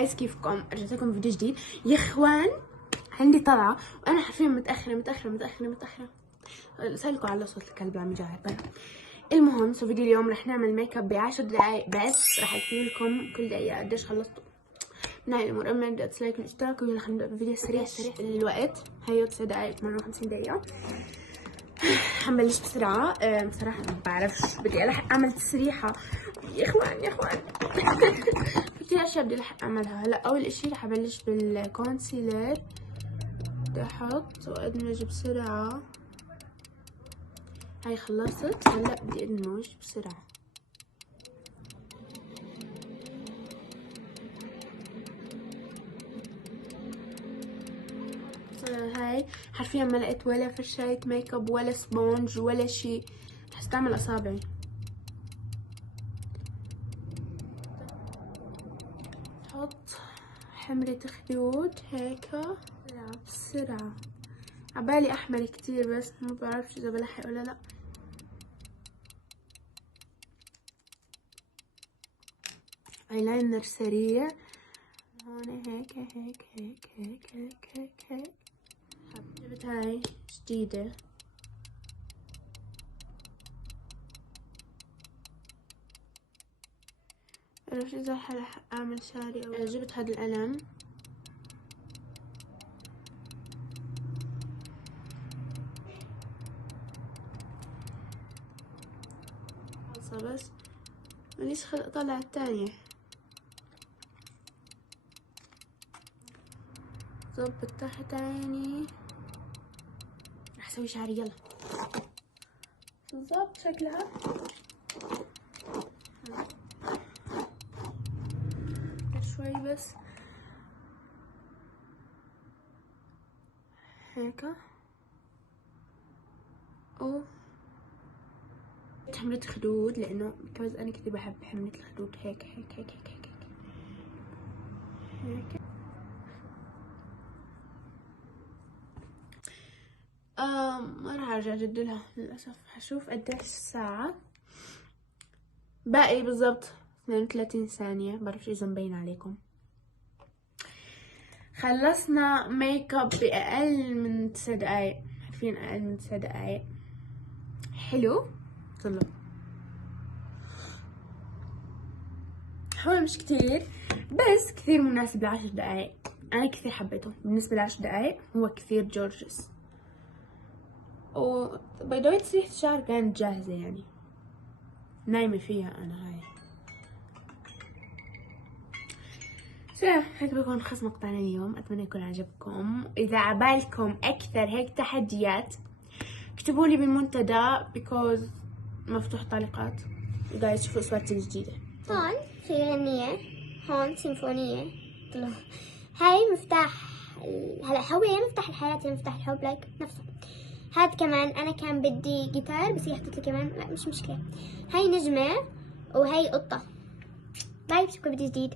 جايز كيفكم؟ رجعت لكم فيديو جديد يا اخوان. عندي طلعه وانا حرفيا متاخره. اسالكم على صوت الكلب عم يجعر برا. المهم فيديو اليوم رح نعمل ميك اب ب10 دقائق بس. رح اكتب لكم كل دقيقه قديش خلصتوا من هاي الامور. اما بدي لايك والاشتراك ويلا خلينا نبدا بالفيديو سريع. الوقت هيو 9 دقائق 58 دقيقه. حنبلش بسرعه. بصراحه ما بعرفش بدي الحق اعمل تسريحه يا اخوان. كثير اشياء بدي الحق اعملها. هلا اول اشي رح ابلش بالكونسيلر. بدي احط وادمج بسرعه. هاي خلصت. هلا بدي ادمج بسرعه. هاي حرفيا ما لقيت ولا فرشاية ميك اب ولا سبونج ولا شي. رح استعمل اصابعي. حط حمرة خدود هيك بسرعة. عبالي احمر كتير بس ما بعرفش اذا بلحق ولا لا. ايلاينر سريع هون هيك. جبت هاي جديدة. بعرفش اذا رح اعمل شعري او جبت هذا القلم. خلصة بس ماليش خلق اطلع الثانية. ظبط تحت عيني. رح اسوي شعري يلا. بالضبط شكلها شوي بس هيك. او حمرة خدود لانه بكوز انا كثير بحب حمرة الخدود. هيك ما راح ارجع اجدلها للاسف. حشوف قديش الساعة. باقي بالضبط 32 ثانية. بعرفش اذا مبين عليكم. خلصنا ميك اب باقل من 9 دقايق. عارفين اقل من 9 دقايق حلو. طلع هو مش كتير بس كثير مناسب ل10 دقايق. انا كثير حبيته. بالنسبة ل10 دقايق هو كثير جورجس. وبيضاوي تسريحة الشعر كانت جاهزة يعني نايمة فيها انا. هاي هيك بكون خلص مقطعنا اليوم. اتمنى يكون عجبكم. اذا عبالكم اكثر هيك تحديات اكتبوا لي بالمنتدى because مفتوح تعليقات. وقاعد تشوفوا اصواتي الجديدة. هون في غنية. هون سيمفونية. طلع هاي مفتاح. هلا هو يا مفتاح الحياة يا مفتاح الحب لايك نفسه. هاد كمان انا كان بدي جيتار بس هي حطت لي كمان. لا مش مشكلة. هاي نجمة وهي قطة. باي بشوفكم فيديو جديد.